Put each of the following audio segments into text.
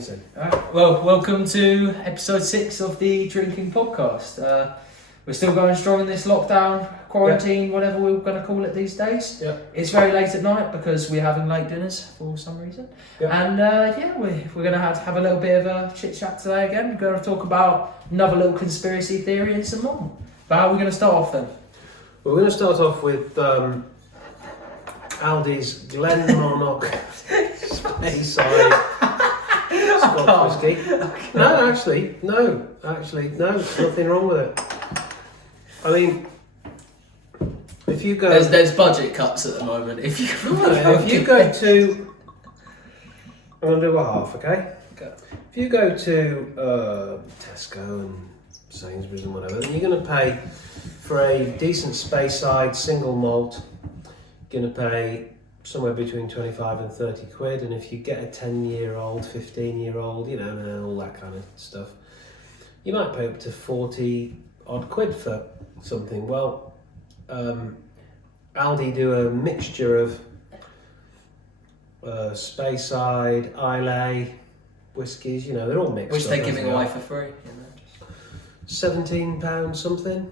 said. Well, welcome to episode 6 of the Drinking Podcast. We're still going strong in this lockdown, quarantine, whatever we're going to call it these days. Yeah. It's very late at night because we're having late dinners for some reason. Yeah. And we're going to have a little bit of a chit chat today again. We're going to talk about another little conspiracy theory and some more. But how are we going to start off then? Well, we're going to start off with Aldi's Glenmorangie Speyside Scotch whiskey. No, actually, no, there's nothing wrong with it. I mean, if you go... There's budget cuts at the moment. If you go to... I'm going to do a half, okay? Okay. If you go to Tesco and Sainsbury's and whatever, then you're going to pay for a decent Speyside single malt. You're going to pay somewhere between 25 and 30 quid, and if you get a 10-year-old, 15-year-old, you know, and all that kind of stuff, you might pay up to 40 odd quid for something. Well, Aldi do a mixture of Speyside, Islay whiskies, you know, they're all mixed. Which up, they're giving they away are. for free. £17 something.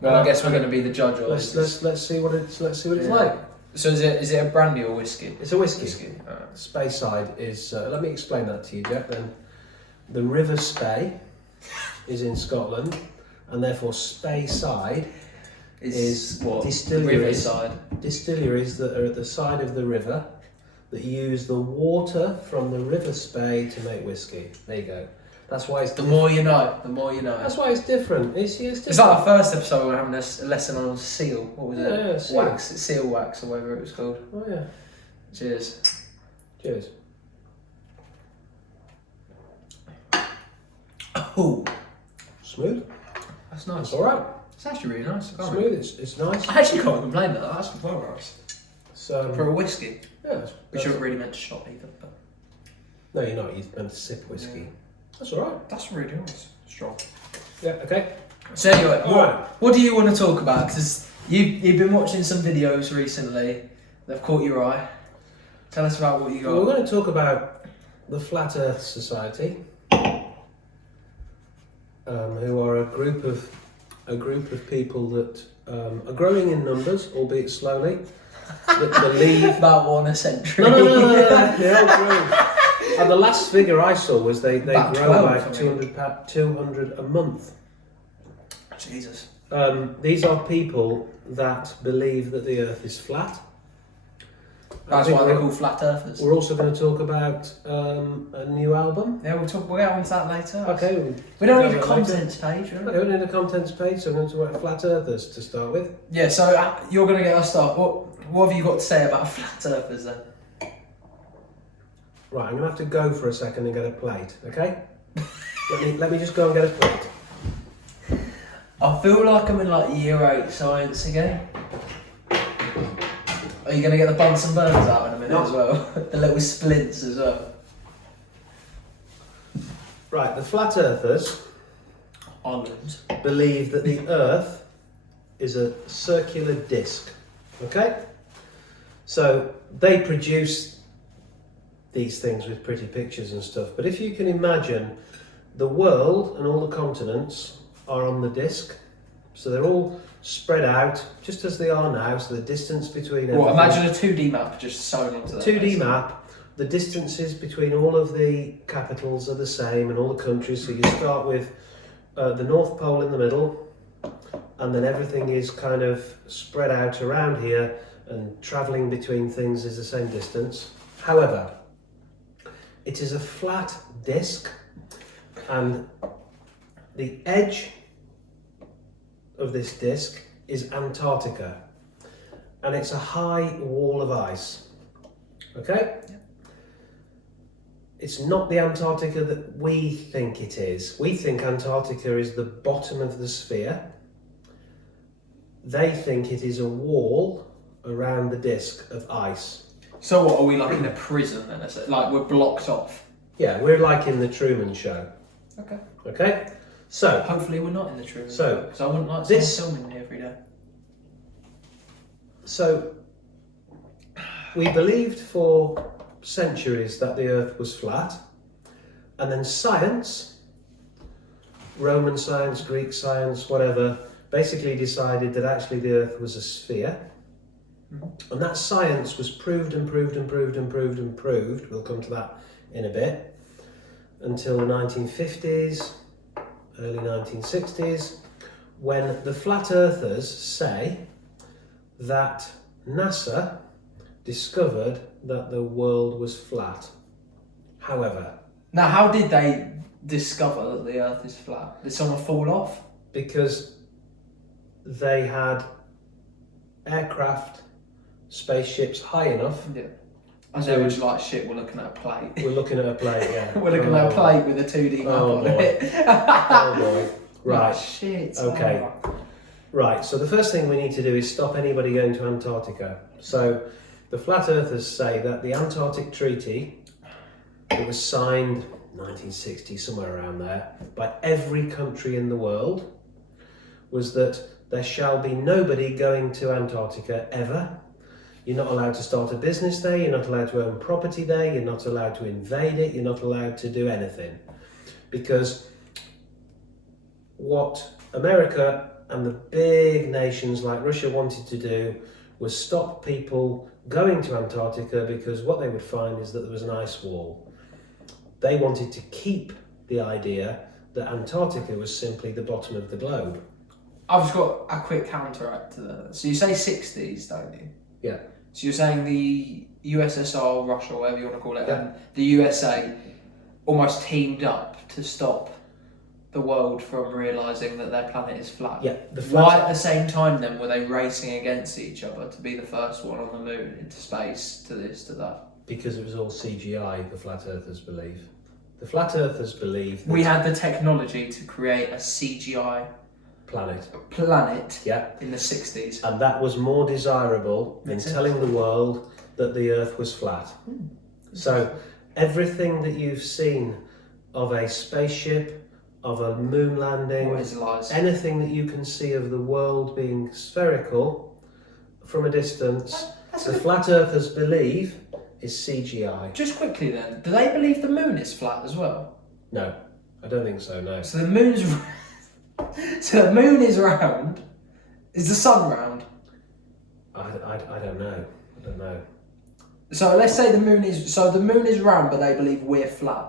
Well, I guess we're going to be the judge of Let's see what it's Yeah. like. So is it a brandy or whiskey? It's a whiskey. Alright. Speyside is. Let me explain that to you, Jack. Then, the River Spey is in Scotland, and therefore Speyside is what? distilleries. Riverside. Distilleries that are at the side of the river that use the water from the River Spey to make whiskey. There you go. That's why it's The more you know, the more you know. That's why it's different. It's different. It's like our first episode. We're having a lesson on seal. What was it? Yeah, seal. Wax, seal wax, or whatever it was called. Oh yeah. Cheers. Cheers. Oh, Smooth. that's nice. It's all right. It's actually really nice. I can't Smooth. It's nice. I actually can't complain about that. That's quite nice. So For a whiskey, yeah, which you're not really meant to shot either. But no, you're not. You're meant to sip whiskey. Yeah. That's all right. that's really nice. Strong. Yeah. Okay. So anyway, Alright. what do you want to talk about? Because you've been watching some videos recently that have caught your eye. Tell us about what you got. Well, we're going to talk about the Flat Earth Society, who are a group of people that are growing in numbers, albeit slowly. That believe. About one a century. No. They're all growing. And the last figure I saw was they About grow 12, about I mean. 200 a month. Jesus. These are people that believe that the Earth is flat. That's I think why they're called flat earthers. We're also going to talk about a new album. Yeah, we'll get on to that later. Okay. We don't we'll need a go later. contents page. Okay, we need a contents page, so I'm going to talk about flat earthers to start with. Yeah, so you're going to get us started. What have you got to say about flat earthers then? Right, I'm going to have to go for a second and get a plate, okay? let me just go and get a plate. I feel like I'm in like year 8 science again. Are you going to get the Bunsen burners out in a minute No. as well? The little splints as well. Right, the flat earthers Island. believe that the Earth is a circular disc, okay? So they produce these things with pretty pictures and stuff, but if you can imagine the world and all the continents are on the disc, so they're all spread out just as they are now, so the distance between Well, everything- imagine a 2D map just sewn onto that. 2D map, the distances between all of the capitals are the same and all the countries, so you start with the North Pole in the middle, and then everything is kind of spread out around here, and travelling between things is the same distance. However, it is a flat disc, and the edge of this disc is Antarctica, and it's a high wall of ice. Okay? Yeah. It's not the Antarctica that we think it is. We think Antarctica is the bottom of the sphere. They think it is a wall around the disc of ice. So what, are we like in a prison then? Is it? Like we're blocked off? Yeah, we're like in the Truman Show. Okay. Okay? So, Hopefully we're not in the Truman So, Show, because I wouldn't like this- someone filming me every day. So, we believed for centuries that the Earth was flat, and then science, Roman science, Greek science, whatever, basically decided that actually the Earth was a sphere. And that science was proved and proved and proved and proved and proved, we'll come to that in a bit, until the 1950s, early 1960s, when the flat earthers say that NASA discovered that the world was flat. However, Now, how did they discover that the Earth is flat? Did someone fall off? because they had aircraft, spaceships high enough. Yeah. I know it's like shit, we're looking at a plate. We're looking at a plate, yeah. We're looking at a plate with a 2D map Oh, on boy. it. Oh boy. Right. Oh, shit. Okay. Oh. Right, so the first thing we need to do is stop anybody going to Antarctica. So the flat earthers say that the Antarctic Treaty, it was signed 1960, somewhere around there, by every country in the world, was that there shall be nobody going to Antarctica ever. You're not allowed to start a business there, you're not allowed to own property there, you're not allowed to invade it, you're not allowed to do anything. Because what America and the big nations like Russia wanted to do was stop people going to Antarctica, because what they would find is that there was an ice wall. They wanted to keep the idea that Antarctica was simply the bottom of the globe. I've just got a quick counteract to that. So you say 60s, don't you? Yeah. So you're saying the USSR, Russia, whatever you want to call it, Yeah. and the USA almost teamed up to stop the world from realising that their planet is flat. Yeah, the Why flat, at the same time then were they racing against each other to be the first one on the moon, into space, to this, to that? because it was all CGI, the flat earthers believe. The flat earthers believe that We had the technology to create a CGI planet. planet Yeah. in the 60s. And that was more desirable than Makes sense. telling the world that the Earth was flat. So everything that you've seen of a spaceship, of a moon landing, What is lies? anything that you can see of the world being spherical from a distance, That's the a good- flat earthers believe is CGI. Just quickly then, do they believe the moon is flat as well? No, I don't think so, no. So the moon's so the moon is round. Is the sun round? I don't know. I don't know. So let's say the moon is round, but they believe we're flat.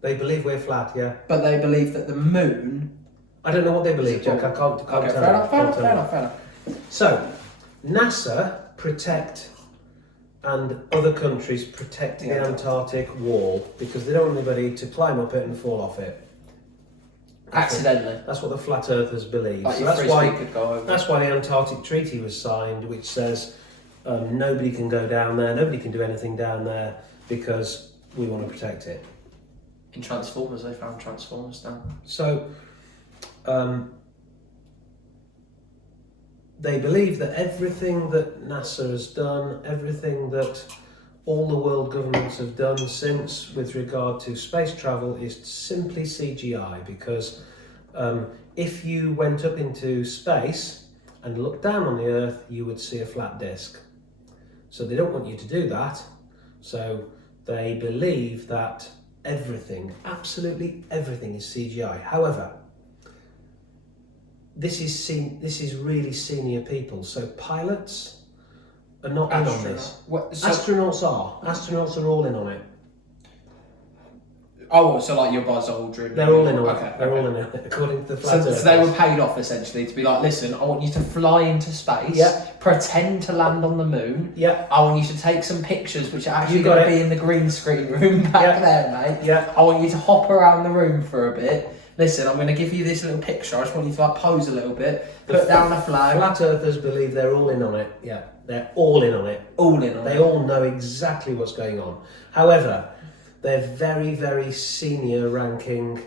They believe we're flat, yeah. But they believe that the moon. I don't know what they believe, Jack. I can't Okay, tell you. fair enough, fair Can't enough, tell fair you. enough. So, NASA protect and other countries protect the Antarctic wall because they don't want anybody to climb up it and fall off it. Accidentally. That's what the flat earthers believe. Like So your that's frisbee why could go over. that's why the Antarctic Treaty was signed, which says nobody can go down there, nobody can do anything down there because we want to protect it. In Transformers, they found Transformers now. So, they believe that everything that NASA has done, everything that all the world governments have done since with regard to space travel is simply CGI, because if you went up into space and looked down on the Earth, you would see a flat disk. So they don't want you to do that. So they believe that everything, absolutely everything, is CGI. However, this is really senior people. So pilots are not in on this. What, so, Astronauts are all in on it. oh, so like your Buzz Aldrin. They're all in on Okay, it. They're okay. all in it, according to the flat So earthers. they were paid off essentially to be like, listen, I want you to fly into space, Yeah. pretend to land on the moon. Yeah, I want you to take some pictures, which are actually You got going to it. be in the green screen room back Yeah. there, mate. yeah. I want you to hop around the room for a bit. Listen, I'm going to give you this little picture. I just want you to like pose a little bit, put down a flag. Flat earthers believe they're all in on it. Yeah, they're all in on it. All in on They it. all know exactly what's going on. However, they're very, very senior ranking.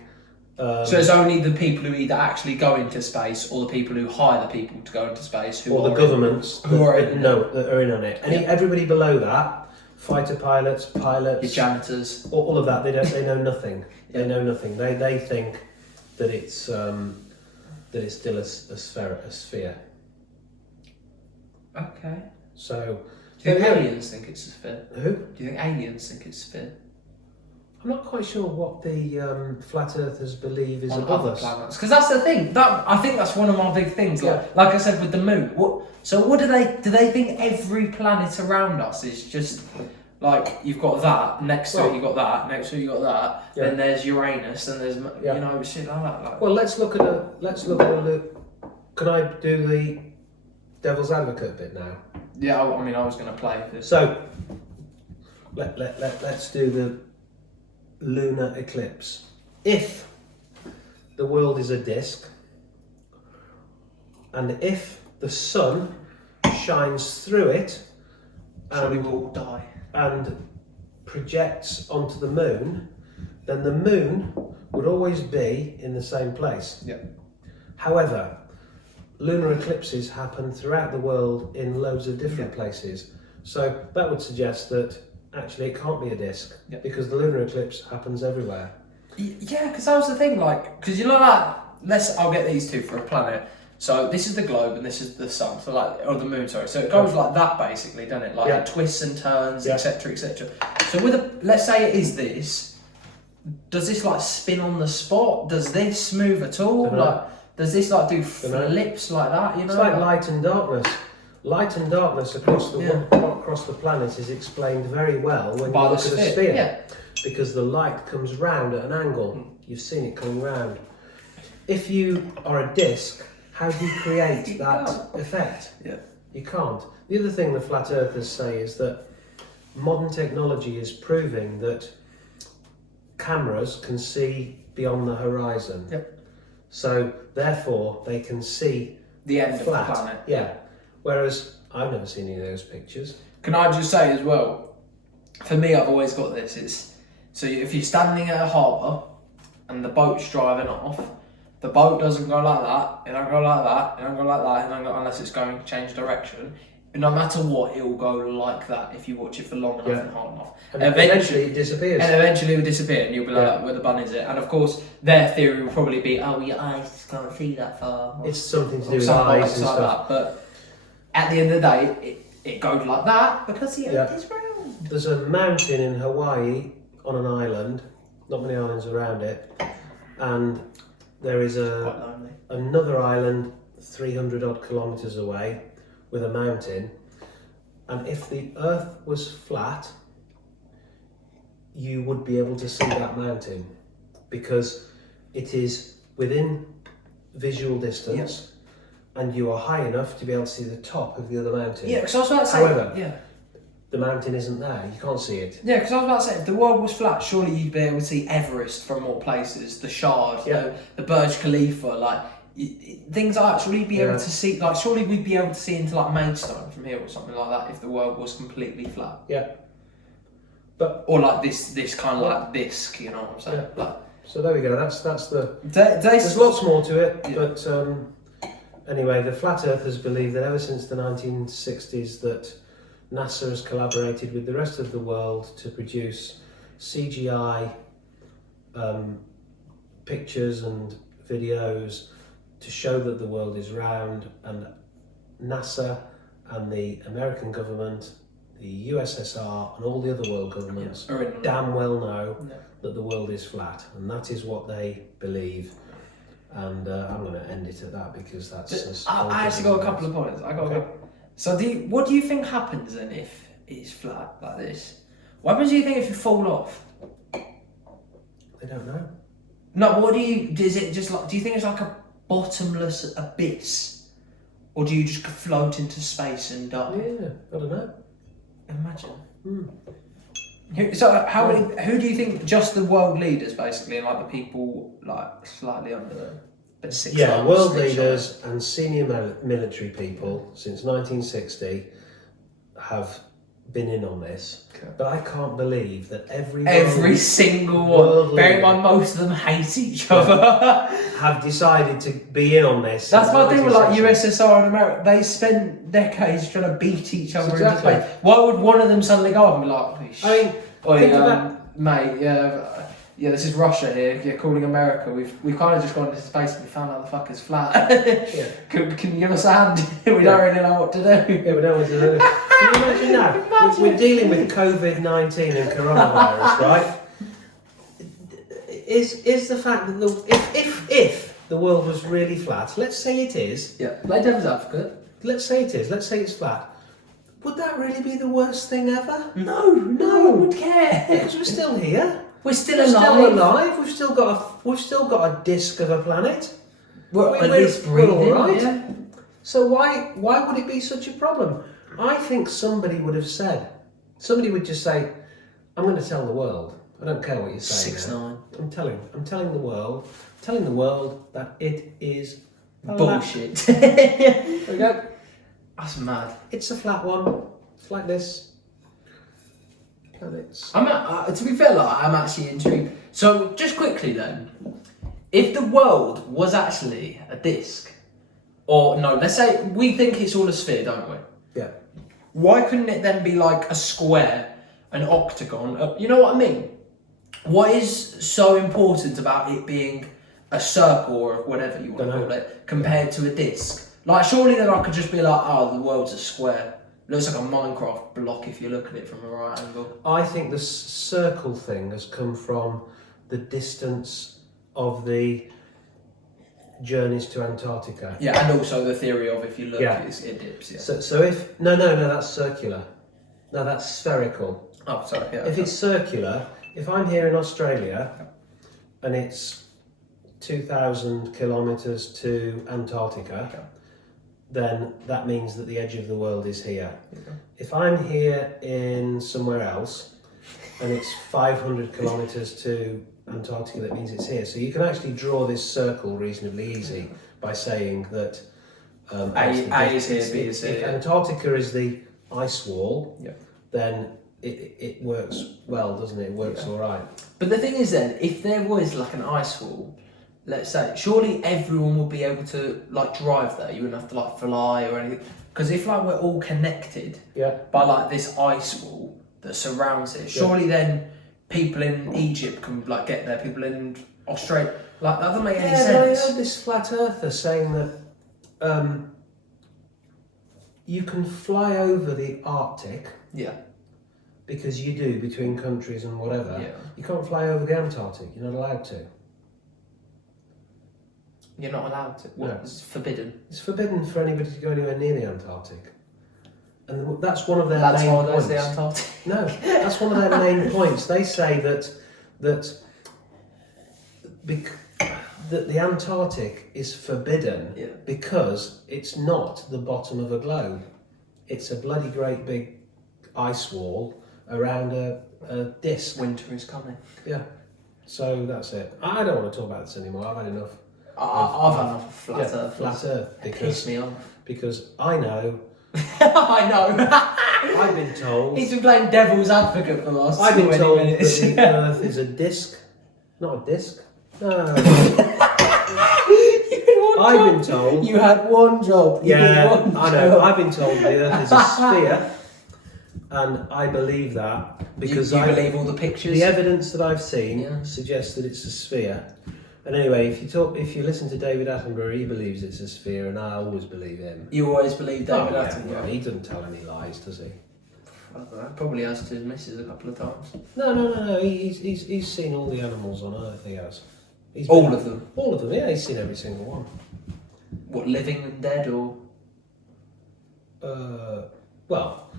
So it's only the people who either actually go into space or the people who hire the people to go into space who or the are governments who that, are in that are in on it. Yeah. Everybody below that, fighter pilots, your janitors. all of that, they know nothing. They know nothing. They think that it's still a sphere. Okay. So Do you think Yeah. aliens think it's a sphere? Who? Do you think aliens think it's a sphere? I'm not quite sure what the flat earthers believe is On above other us. planets? Because that's the thing. I think that's one of my big things. Yeah. Like I said with the moon. What do they think every planet around us is just like you've got that next to it, you've got that next to it, you've got that. Yeah. Then there's Uranus, and there's Yeah. you know shit like that. Like, Well, let's look at a. Can I do the devil's advocate bit now? yeah, I mean, I was going to play this. So let's do the lunar eclipse. If the world is a disk, and if the sun shines through it Surely we'll all die. and projects onto the moon, then the moon would always be in the same place. Yeah. However, lunar eclipses happen throughout the world in loads of different Yeah. places. So that would suggest that actually it can't be a disk, Yeah. because the lunar eclipse happens everywhere. Yeah, because that was the thing. Like, because you know, like, I'll get these two for a planet. So this is the globe and this is the sun. So like, or the moon, sorry. So it goes like that basically, doesn't it? Like Yeah. it twists and turns, Yeah. etc., etc. So with let's say it is this. Does this like spin on the spot? Does this move at all? Dunno. Like, does this like do Dunno. flips like that? You know, It's like light and darkness. Light and darkness across the planet is explained very well when by you the look at a sphere. sphere, Yeah. because the light comes round at an angle. You've seen it coming round. If you are a disc, how do you create You that can't. effect? Yeah. You can't. The other thing the flat earthers say is that modern technology is proving that cameras can see beyond the horizon. Yep. So therefore they can see The end flat. of the planet. Yeah. Whereas I've never seen any of those pictures. Can I just say as well, for me, I've always got this. It's so if you're standing at a harbour and the boat's driving off, the boat doesn't go like that. It don't go like that. It don't go like that. It don't go unless it's going to change direction. And no matter what, it will go like that if you watch it for long enough Yeah. and hard enough. And eventually it disappears. And eventually it will disappear, and you'll be like, Yeah. "Where the bun is it?" And of course, their theory will probably be, "Oh, your eyes can't see that far." It's something to Or do with something eyes and like stuff. that. But at the end of the day, it goes like that because the Yeah. earth is round. There's a mountain in Hawaii on an island, not many islands around it, and there is Quite lonely. another island 300 odd kilometres away with a mountain, and if the earth was flat, you would be able to see that mountain because it is within visual distance and you are high enough to be able to see the top of the other mountain. Yeah, because I was about to say, However, yeah. the mountain isn't there, you can't see it. Yeah, because I was about to say, if the world was flat, surely you'd be able to see Everest from more places, the Shard, Yeah. the Burj Khalifa, like things I'd actually be able Yeah. to see. Like, surely we'd be able to see into like Maidstone from here or something like that if the world was completely flat. Yeah. But Or like this kind of like disc, you know what I'm saying? Yeah. Like, so there we go. That's the. they, There's lots more to it, Yeah. but anyway, the flat earthers believe that ever since the 1960s that NASA has collaborated with the rest of the world to produce CGI pictures and videos to show that the world is round, and NASA and the American government, the USSR and all the other world governments are in damn well know Yeah. that the world is flat, and that is what they believe. And I'm going to end it at that because that's. as I actually got a couple of points. Okay. So what do you think happens then if it's flat like this? What happens do you think if you fall off? They don't know. No, what do you? Is it just like? Do you think it's like a bottomless abyss, or do you just float into space and die? Yeah, I don't know. Imagine. Hmm. So who do you think? Just the world leaders, basically, and like the people like slightly under them, but six. Yeah, arms, world six leaders and senior military people since 1960 have been in on this, Okay. but I can't believe that Every single world one. Bearing in leader. mind, most of them hate each other. have decided to be in on this. That's since my thing with like 1960. USSR and America. They spent decades trying to beat each other Exactly. into space. Why would one of them suddenly go off and be like, I mean, "Oi, think about- mate, yeah, this is Russia here. You're calling America. We've kind of just gone into space and we found out the fuck is flat. Yeah. Can you give us a hand? We don't really know what to do. Yeah, we don't want to do it. Can you imagine that? We're dealing with COVID-19 and coronavirus, right? Is the fact that if the world was really flat, let's say it is, Yeah, like devil's advocate. let's say it is, let's say it's flat, would that really be the worst thing ever? No one would care. Because we're still here. We're still We're alive. still alive. We've still got a disc of a planet. We're at We're- least we're breathing. all right. Yeah. So why would it be such a problem? I think somebody would have said, somebody would just say, I'm going to tell the world. I don't care what you're saying. 6'9". I'm telling the world that it is Bullshit. There we go. That's mad. It's a flat one. It's like this. Planets. To be fair, like, I'm actually intrigued. So, just quickly then, if the world was actually a disc, or no, let's say we think it's all a sphere, don't we? Yeah. Why couldn't it then be like a square, an octagon? You know what I mean? What is so important about it being a circle or whatever you want to Dunno. call it, compared to a disc? Like, surely then I could just be like, oh, the world's a square. Looks like a Minecraft block if you look at it from a right angle. I think the circle thing has come from the distance of the journeys to Antarctica. Yeah, and also the theory of if you look, Yeah. it dips. Yeah. So if no, that's circular. No, that's spherical. Oh, sorry. Yeah. If it's circular, if I'm here in Australia and it's 2,000 kilometres to Antarctica, Okay. then that means that the edge of the world is here. Okay. If I'm here in somewhere else and it's 500 kilometres to Antarctica, that means it's here. So you can actually draw this circle reasonably easy by saying that A is here, B is if here. Antarctica is the ice wall, Yeah. then it works well, doesn't it? It works all right. But the thing is then, if there was like an ice wall, let's say, surely everyone would be able to like drive there. You wouldn't have to like fly or anything. Because if like we're all connected Yeah. by like this ice wall that surrounds it, surely then people in Egypt can like get there. People in Australia, like that doesn't make any Yeah, but I sense. heard this flat earther saying that you can fly over the Arctic Yeah. because you do between countries and whatever. Yeah. You can't fly over the Antarctic. You're not allowed to. You're not allowed to. What? No. It's forbidden. It's forbidden for anybody to go anywhere near the Antarctic. And that's one of their That's main why points. there's the Antarctic. No, that's one of their main points. They say that the Antarctic is forbidden Yeah. because it's not the bottom of a globe. It's a bloody great big ice wall around a disc. Winter is coming. Yeah. So that's it. I don't want to talk about this anymore. I've had enough. I've had enough of flat Yeah, Earth. flat Earth It pissed because me off. I know. I know. I've been told. He's been playing devil's advocate for the last I've been 20 told minutes. that the Earth is a disc, not a disc. No. I've been told. You had one job. You Yeah, had one I know. job. I've been told the Earth is a sphere, and I believe that because you I believe all the pictures. the evidence that I've seen Yeah. suggests that it's a sphere. And anyway, if you listen to David Attenborough, he believes it's a sphere, and I always believe him. You always believe David yeah, Attenborough. well, he doesn't tell any lies, does he? I don't know. Probably has to his missus a couple of times. No. He's seen all the animals on Earth. He has. All of them. All of them. Yeah, he's seen every single one. What, living and dead, or? Well,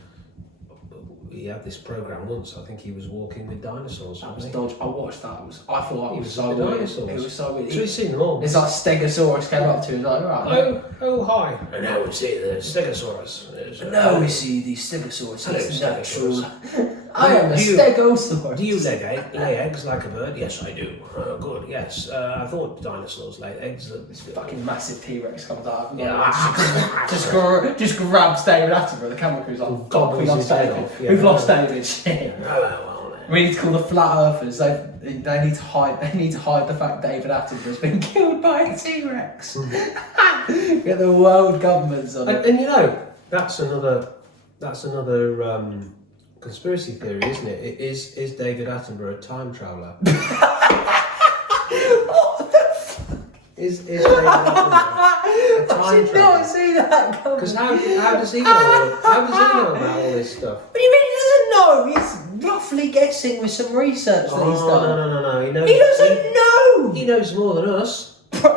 he had this program once. I think he was walking with dinosaurs. That was wasn't dodge. I watched that. I thought He it was was so with weird. dinosaurs. It was so he? weird. So he's seen them all. It's like Stegosaurus came up to him, like, right. Oh, hi. And now we see the Stegosaurus. Now we see the Stegosaurus. Hello, It's natural. Stegosaurus. I am a Do you- Stegosaurus. Do you lay eggs like a bird? Yes, I do. Good, yes. I thought dinosaurs laid eggs. This fucking massive T-Rex comes out. Yeah. just grabs David Attenborough. The camera crew's like, fuck, we Gobbles lost his head David. off, yeah. We've lost David. Shit. Oh, well, then. We need to call the flat earthers. They need to hide. They need to hide the fact David Attenborough's been killed by a T-Rex. Get the world governments on it. And you know, that's another conspiracy theory, isn't it? Is David Attenborough a time traveller? Is David Attenborough a time traveller? See that coming. Because how does he know? How does he know about all this stuff? What do you mean he doesn't know? He's roughly guessing with some research that he's done. No. He knows. He doesn't know. He knows more than us.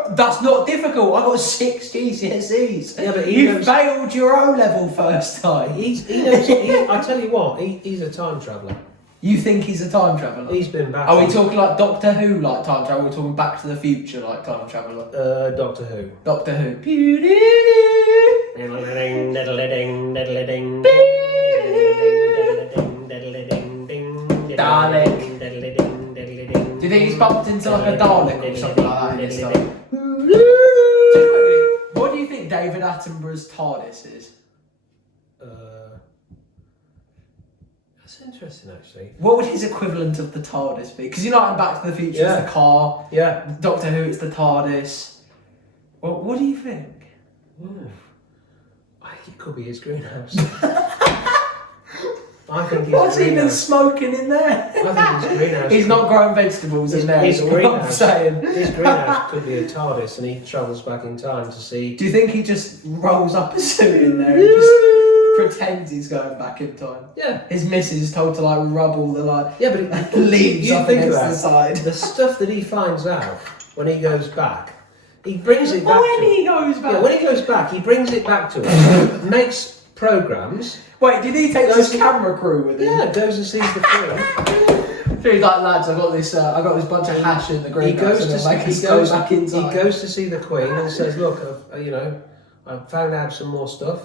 That's not difficult. I got 6 GCSEs. Yeah, but he you knows- failed your O level first time. He knows. I tell you what, he's a time traveller. You think he's a time traveller? He's been back. Are we talking like Doctor Who like time travel? We're talking Back to the Future like time traveller. Doctor Who. Doctor Who. Dalek. Do you think he's bumped into like a Dalek or something like that in his time? Just quickly, what do you think David Attenborough's TARDIS is? That's interesting, actually. What would his equivalent of the TARDIS be? Because you know, in Back to the Future, it's the car. Yeah. Doctor Who, it's the TARDIS. Well, what do you think? Ooh. I think it could be his greenhouse. I think his What's he been greenhouse. smoking in there? I think his greenhouse. He's not growing vegetables in there. His Is all I'm greenhouse. saying. His greenhouse could be a TARDIS, and he travels back in time to see. Do you think he just rolls up a suit in there and just pretends he's going back in time? Yeah. His missus is told to like rub all the like Yeah, but leaves you up think against about the it. side. The stuff that he finds out when he goes back, he brings it back. When to he goes back. Yeah, when he goes back, he brings it back to us, makes programs. Wait, did he take Goes his camera crew with him? Yeah, goes and sees the film. So he's like, lads, I got this bunch of hash in the He greenhouse goes and to they'll make he us goes, go back in he time. goes to see the Queen and says, "Look, I've found out some more stuff.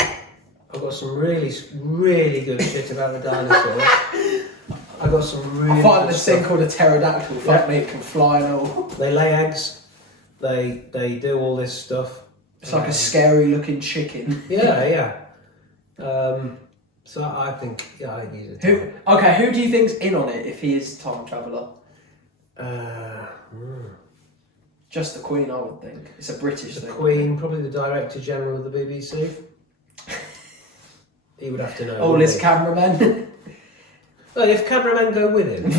I've got some really good shit about the dinosaurs. I've got some really. I find good this thing stuff. called a pterodactyl. Fuck me, it can fly and all. They lay eggs. They do all this stuff. It's like a scary looking chicken. Yeah. So I think he's a time. Who do you think's in on it if he is a time traveller? Just the Queen, I would think. It's a British The thing. Queen, probably the Director General of the BBC. He would have to know. All wouldn't his he? cameramen. Well, if cameramen go with him.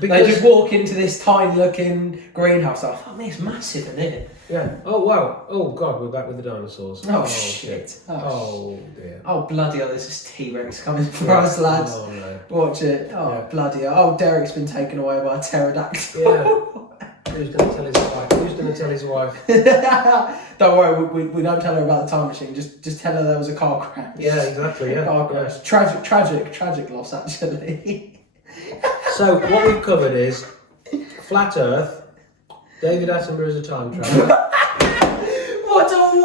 They just walk into this tiny looking greenhouse. Like, fuck me, it's massive in here. Yeah. Oh wow. Oh god, we're back with the dinosaurs. Oh, shit. Oh dear. Oh, bloody hell, there's this T-Rex coming for us, lads. Oh no. Watch it. Oh, Yeah. bloody hell. Oh, Derek's been taken away by a pterodactyl. Yeah. Who's going to tell his wife? Who's going to tell his wife? Don't worry, we don't tell her about the time machine. Just tell her there was a car crash. Yeah, exactly. Yeah. Car crash. Tragic loss, actually. So what we've covered is flat Earth. David Attenborough is a time traveller. What a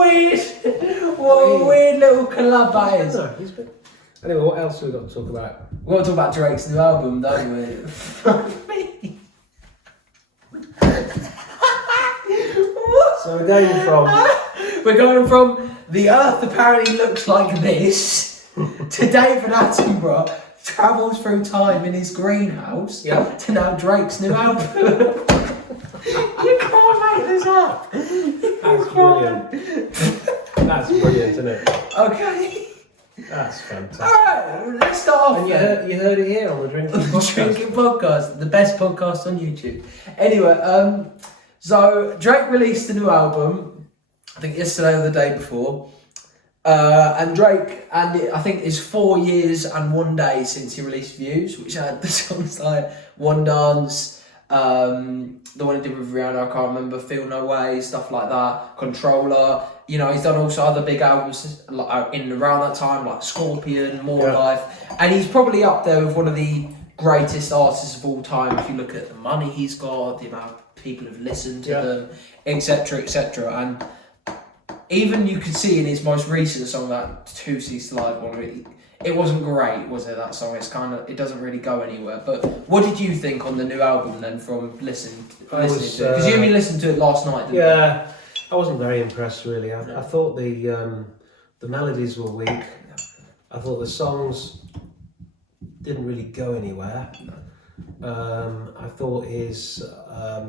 weird little collab that is. No, he's been... Anyway, what else have we got to talk about? We've got to talk about Drake's new album, don't we? Fuck me. So We're going from the Earth apparently looks like this to David Attenborough travels through time in his greenhouse to now Drake's new album. You can't make this up. That's brilliant. That's brilliant, isn't it? Okay. That's fantastic. Alright, let's start off. And then. you heard it here on the Drinking The Podcast. Drinking Podcast, the best podcast on YouTube. Anyway, so Drake released a new album, I think yesterday or the day before. And Drake, I think it's 4 years and 1 day since he released Views, which had the songs like One Dance, the one he did with Rihanna, I can't remember, Feel No Way, stuff like that, Controller. You know, he's done also other big albums like in around that time, like Scorpion, More Life. And he's probably up there with one of the greatest artists of all time if you look at the money he's got, the amount of people who've listened to them, etc, etc. And even you could see in his most recent song, that 2 C's to Live one, it wasn't great, was it, that song? It doesn't really go anywhere. But what did you think on the new album then from listening to it? Because you only listened to it last night, didn't you? Yeah, I wasn't very impressed really. I thought the melodies were weak. I thought the songs didn't really go anywhere. I thought his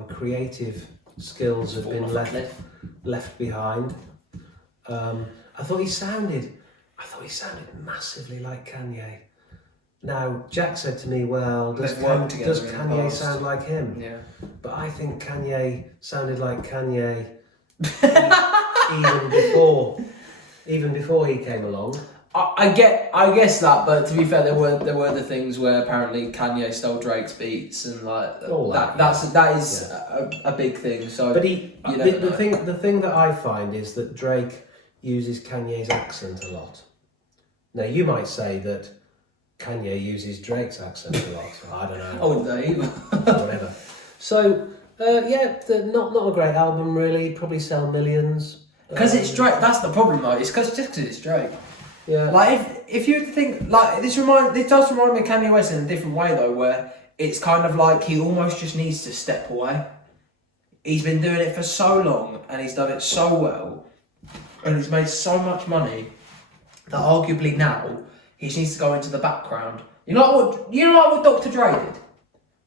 creative skills had been left behind. I thought he sounded massively like Kanye. Now, Jack said to me, well, does, They've worked together does in the Kanye past. sound like him? Yeah. But I think Kanye sounded like Kanye even before he came along. I guess that, but to be fair, there were the things where apparently Kanye stole Drake's beats and like All that, that is a big thing. So, But you the never know. thing that I find is that Drake uses Kanye's accent a lot. Now you might say that Kanye uses Drake's accent a lot. I don't know. I wouldn't say either. Whatever. So not a great album really. Probably sell millions. Because it's Drake. That's the problem though. It's just because it's Drake. Yeah. Like if you think like this does remind me of Kanye West in a different way though, where it's kind of like he almost just needs to step away. He's been doing it for so long and he's done it so well, and he's made so much money that arguably now he just needs to go into the background. You know what Dr. Dre did,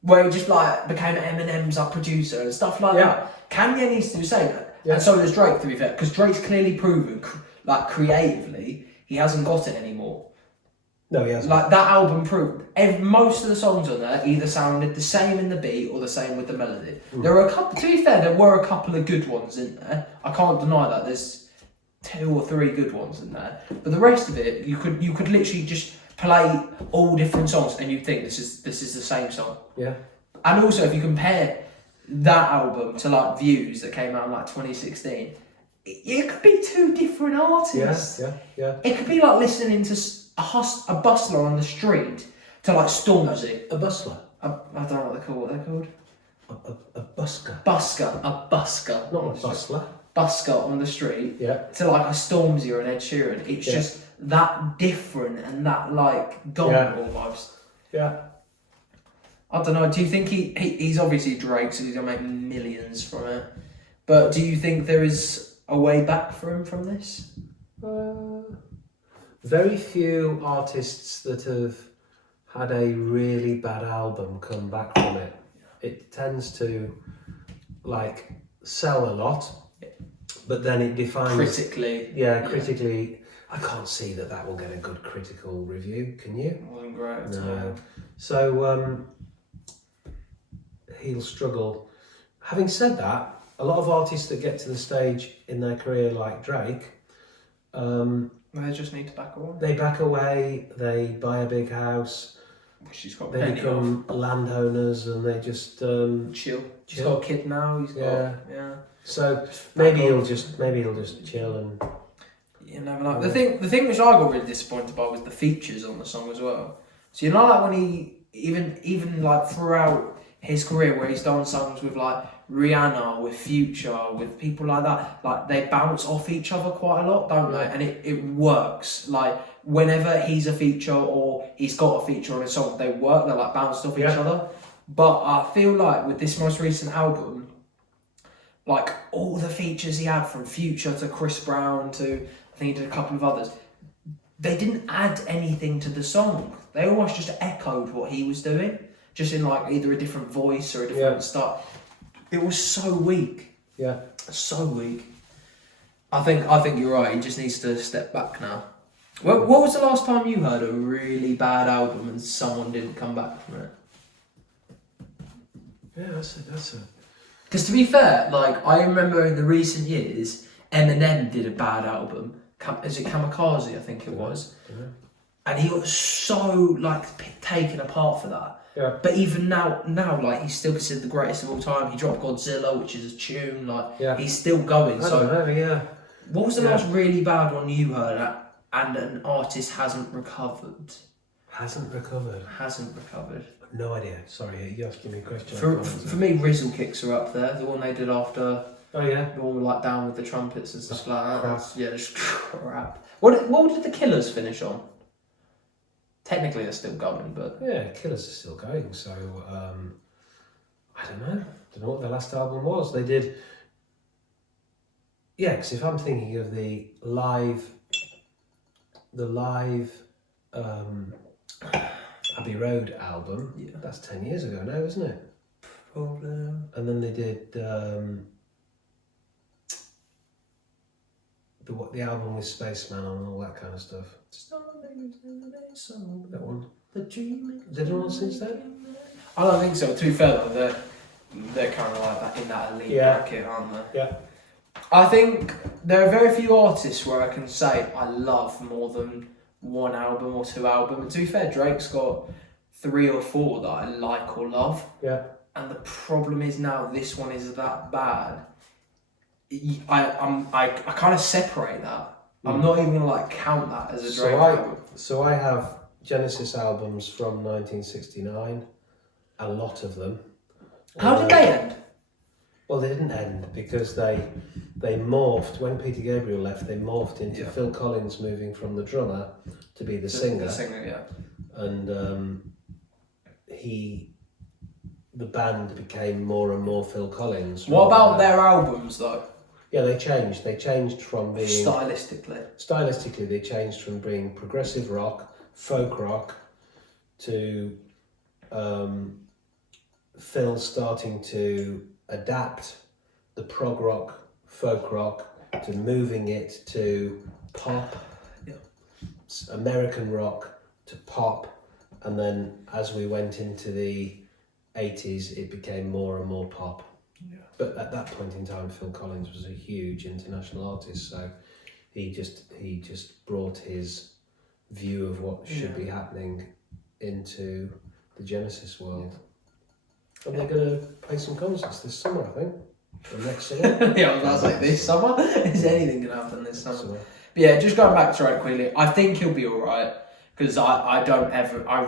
where he just like became Eminem's like producer and stuff like that. Kanye needs to say that, and so does Drake. To be fair, because Drake's clearly proven like creatively. He hasn't got it anymore. No, he hasn't. Like that album proved. Most of the songs on there either sounded the same in the beat or the same with the melody. There were a couple. To be fair, there were a couple of good ones in there. I can't deny that. There's 2 or 3 good ones in there. But the rest of it, you could literally just play all different songs and you'd think this is the same song. Yeah. And also, if you compare that album to like Views that came out in like 2016. It could be 2 different artists. Yeah. It could be like listening to a bustler on the street to like Stormzy. A bustler. I don't know what they're called. A busker. A busker. Not a bustler. Busker on the street. Yeah. To like a Stormzy or an Ed Sheeran. It's just that different and that like gone almost. Yeah. I don't know. Do you think he's obviously Drake, so he's gonna make millions from it? But do you think there is a way back for him from this? Very few artists that have had a really bad album come back from it. It tends to like sell a lot, but then it defines Critically. Critically. I can't see that will get a good critical review. Can you? It wasn't great at all. No. So he'll struggle. Having said that, a lot of artists that get to the stage in their career like Drake, They just need to back away. they back away, they buy a big house, Which he's got they plenty become landowners, and they just of. Chill. He's got a kid now. He's got So maybe he'll just chill and. You never know. The thing which I got really disappointed by was the features on the song as well. So you know, like when he even like throughout his career, where he's done songs with like Rihanna, with Future, with people like that, like they bounce off each other quite a lot, don't they? And it works. Like whenever he's a feature or he's got a feature on a song, they work. They're like bounced off each other. But I feel like with this most recent album, like all the features he had from Future to Chris Brown to I think he did a couple of others, they didn't add anything to the song. They almost just echoed what he was doing, just in like either a different voice or a different style. It was so weak. Yeah. So weak. I think you're right. He just needs to step back now. What was the last time you heard a really bad album and someone didn't come back from it? Yeah, that's a. Because to be fair, like I remember in the recent years, Eminem did a bad album. Is it Kamikaze? I think it was. Yeah. And he got so like taken apart for that. Yeah. But even now, like he's still considered the greatest of all time. He dropped Godzilla, which is a tune. Like he's still going. I don't know, What was the last really bad one you heard and an artist hasn't recovered? Hasn't recovered. No idea. Sorry, you asking me a question. For me, Rizzle Kicks are up there. The one they did after. Oh yeah. The one with like Down with the Trumpets and stuff like that. Crap. Yeah, just crap. What did the Killers finish on? Technically, they're still going, but Yeah, Killers are still going. So I don't know. Don't know what their last album was. They did. Yeah, because if I'm thinking of the live Abbey Road album, that's 10 years ago now, isn't it? probably. And then they did the album with Spaceman on and all that kind of stuff. That one. The dream. Is anyone else since then? I don't think so. To be fair though, they're kind of like that in that elite bracket, aren't they? Yeah. I think there are very few artists where I can say I love more than one album or two albums. And to be fair, Drake's got 3 or 4 that I like or love. Yeah. And the problem is now this one is that bad. I kind of separate that. I'm not even gonna like count that as a Drake album. So I have Genesis albums from 1969, a lot of them. How did they end? Well, they didn't end because they morphed. When Peter Gabriel left, they morphed into Phil Collins moving from the drummer to be the singer. The singer, yeah. And the band became more and more Phil Collins. What about their albums though? Yeah, they changed. They changed from being stylistically. They changed from being progressive rock, folk rock, to Phil starting to adapt the prog rock, folk rock, to moving it to pop, American rock to pop, and then as we went into the 80s, it became more and more pop. Yeah. But at that point in time, Phil Collins was a huge international artist, so he just brought his view of what should be happening into the Genesis world. And they're going to play some concerts this summer, I think. Or next summer. Yeah, I was about to say this summer. Is anything going to happen this summer? But yeah, just going back to Drake quickly, I think he'll be alright. Because I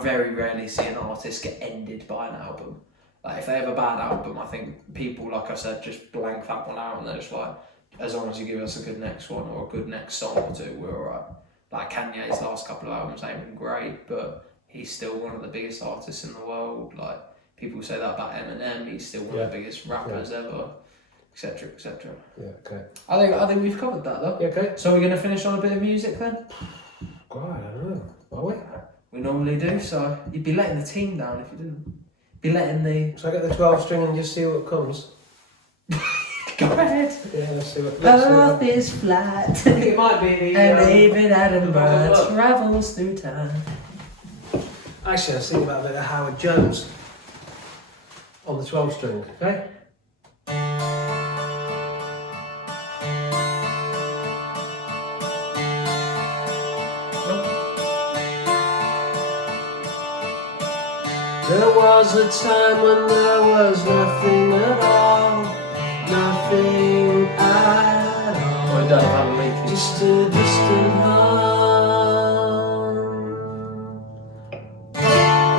very rarely see an artist get ended by an album. Like, if they have a bad album, I think people, like I said, just blank that one out and they're just like, as long as you give us a good next one or a good next song or two, we're alright. Like Kanye's last couple of albums ain't been great, but he's still one of the biggest artists in the world. Like, people say that about Eminem, he's still one of the biggest rappers ever, etc, etc. Yeah, okay. I think we've covered that though. Yeah, okay. So we're going to finish on a bit of music then? God, I don't know. Are we? We normally do, so you'd be letting the team down if you didn't. Be letting the... So I get the 12 string and just see what comes? Go ahead. Yeah, let's see what... Earth is flat. It might be the... And even Edinburgh travels through time. Actually, I was thinking about a bit of Howard Jones on the 12 string, okay? There was a time when there was nothing at all, nothing at all. Well, don't have a matrix. Just a distant hum.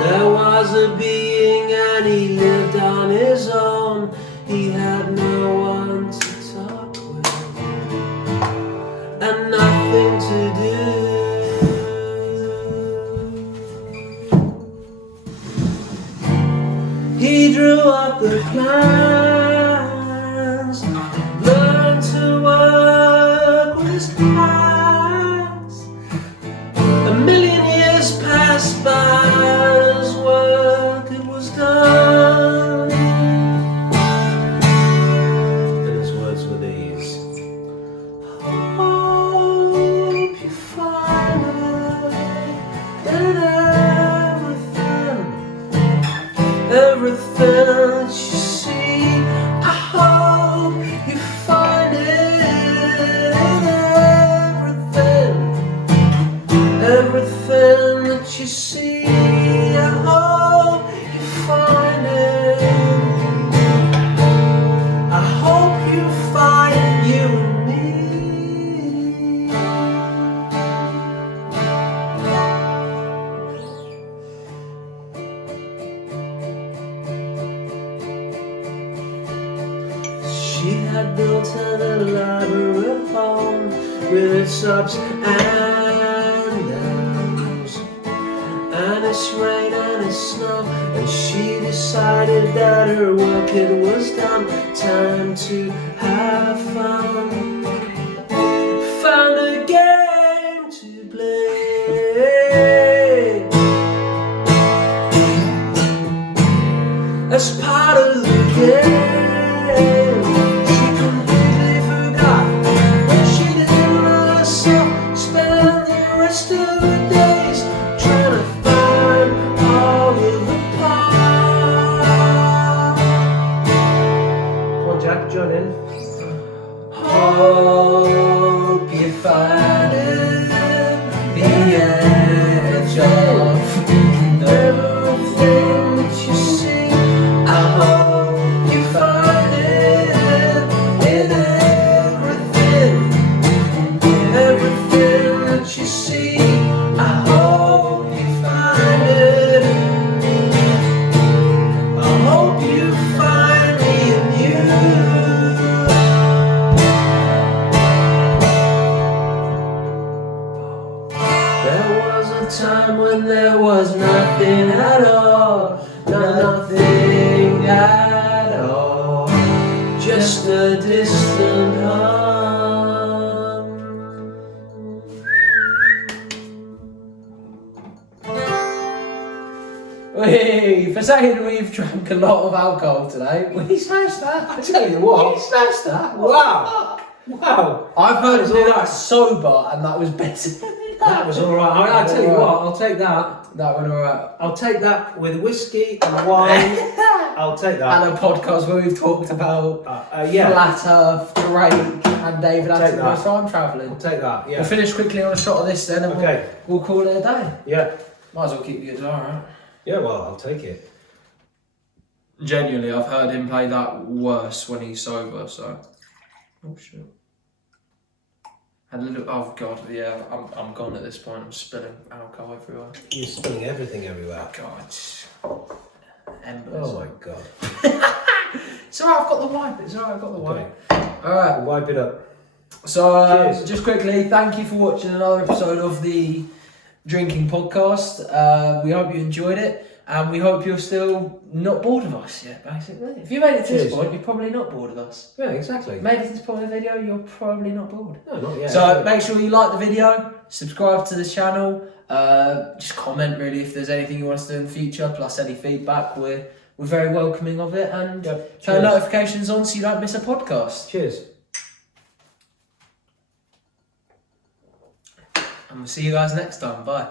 There was a being and he lived on his own. He had no one to talk with and nothing to do. He drew up the plans, learned to work with his hands. A million years passed by, his work it was done. And his words were these: hope you find it, everything that you see, I hope you find it. Everything that you see, I hope you find it. I hope you find you and me. She had built an elaborate home with its ups and downs, and its rain and its snow, and she decided that her work it was done. Time to have fun. Found a game to play as part of the game. Spend the rest of the days trying to find Jack, join in. Hope you find it the edge of everything that you see. I hope you find it in everything that you see. I hope you find it. I hope you find me in you. There was a time when there was nothing at all, nothing at all, just a distant hum. Hey, for saying we've drank a lot of alcohol today, we smashed that. I tell you what. We smashed that. Wow. Wow. I've heard was of that alright. sober, and that was better. That was all right. I tell you what, I'll take that. That one alright. I'll take that with whiskey and wine. I'll take that. And a podcast where we've talked about Yeah, Flat Earth, Drake, and David Take Attenborough's that. time travelling. I'll take that. We'll Yeah. finish quickly on a shot of this then, and Okay. we'll call it a day. Yeah. Might as well keep you alright. Yeah. Well, I'll take it. Genuinely, I've heard him play that worse when he's sober, so. Oh shit. Had a little. Oh god, yeah, I'm gone at this point. I'm spilling alcohol everywhere. You're spilling everything everywhere. God. Embers. Oh my god. It's alright, I've got the wipe. It's alright, I've got the wipe. Alright, Wipe it up. so Cheers. just quickly, thank you for watching another episode of the Drinking Podcast. We hope you enjoyed it, and we hope you're still not bored of us yet, basically. If you made it to this Cheers. point, you're probably not bored of us. Yeah, exactly. If you made it to this point of the video, you're probably not bored. No, not yet. So make sure you like the video, subscribe to the channel, just comment really if there's anything you want us to do in the future, plus any feedback. We're very welcoming of it, and Yep. turn Cheers. notifications on so you don't miss a podcast. Cheers. And we'll see you guys next time. Bye.